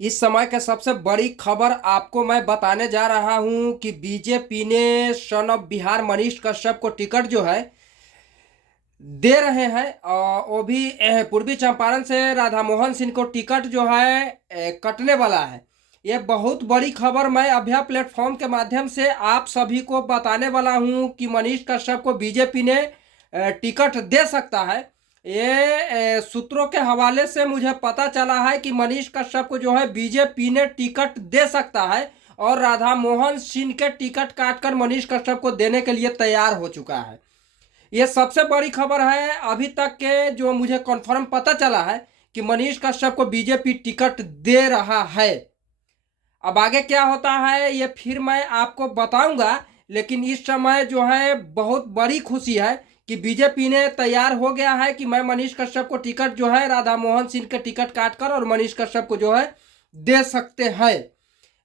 इस समय का सबसे बड़ी खबर आपको मैं बताने जा रहा हूं कि बीजेपी ने सन ऑफ बिहार मनीष कश्यप को टिकट जो है दे रहे हैं। और वो भी पूर्वी चंपारण से राधा मोहन सिंह को टिकट जो है कटने वाला है। ये बहुत बड़ी खबर मैं अभय प्लेटफॉर्म के माध्यम से आप सभी को बताने वाला हूं कि मनीष कश्यप को बीजेपी ने टिकट दे सकता है। ये सूत्रों के हवाले से मुझे पता चला है कि मनीष कश्यप को जो है बीजेपी ने टिकट दे सकता है और राधा मोहन सिंह के टिकट काटकर मनीष कश्यप को देने के लिए तैयार हो चुका है। ये सबसे बड़ी खबर है अभी तक के जो मुझे कन्फर्म पता चला है कि मनीष कश्यप को बीजेपी टिकट दे रहा है। अब आगे क्या होता है ये फिर मैं आपको बताऊंगा, लेकिन इस समय जो है बहुत बड़ी खुशी है कि बीजेपी ने तैयार हो गया है कि मैं मनीष कश्यप को टिकट जो है राधा मोहन सिंह के टिकट काटकर और मनीष कश्यप को जो है दे सकते हैं।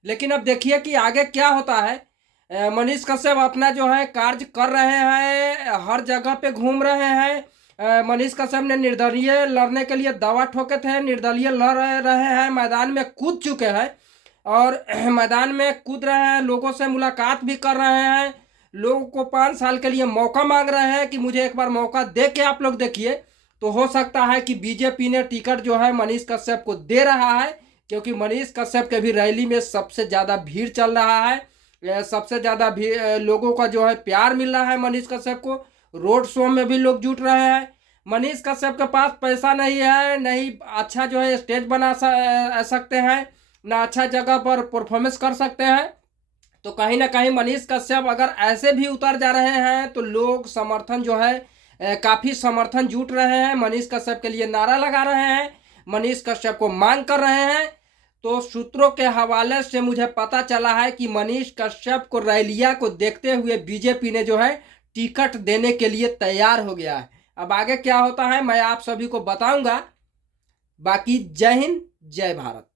लेकिन अब देखिए कि आगे क्या होता है। मनीष कश्यप अपना जो है कार्य कर रहे हैं, हर जगह पे घूम रहे हैं। मनीष कश्यप ने निर्दलीय लड़ने के लिए दावा ठोके थे, निर्दलीय लड़ रहे हैं, मैदान में कूद चुके हैं और मैदान में कूद रहे हैं, लोगों से मुलाकात भी कर रहे हैं, लोगों को 5 साल के लिए मौका मांग रहे हैं कि मुझे एक बार मौका दे के आप लोग देखिए। तो हो सकता है कि बीजेपी ने टिकट जो है मनीष कश्यप को दे रहा है, क्योंकि मनीष कश्यप के भी रैली में सबसे ज़्यादा भीड़ चल रहा है। सबसे ज़्यादा लोगों का जो है प्यार मिल रहा है मनीष कश्यप को। रोड शो में भी लोग जुट रहे हैं। मनीष कश्यप के पास पैसा नहीं है, नहीं अच्छा जो है स्टेज बना सकते हैं, ना अच्छा जगह पर परफॉर्मेंस कर सकते हैं। तो कहीं ना कहीं मनीष कश्यप अगर ऐसे भी उतर जा रहे हैं तो लोग समर्थन जो है काफ़ी समर्थन जुट रहे हैं, मनीष कश्यप के लिए नारा लगा रहे हैं, मनीष कश्यप को मांग कर रहे हैं। तो सूत्रों के हवाले से मुझे पता चला है कि मनीष कश्यप को रैलिया को देखते हुए बीजेपी ने जो है टिकट देने के लिए तैयार हो गया है। अब आगे क्या होता है मैं आप सभी को बताऊंगा। बाकी जय हिंद, जय भारत।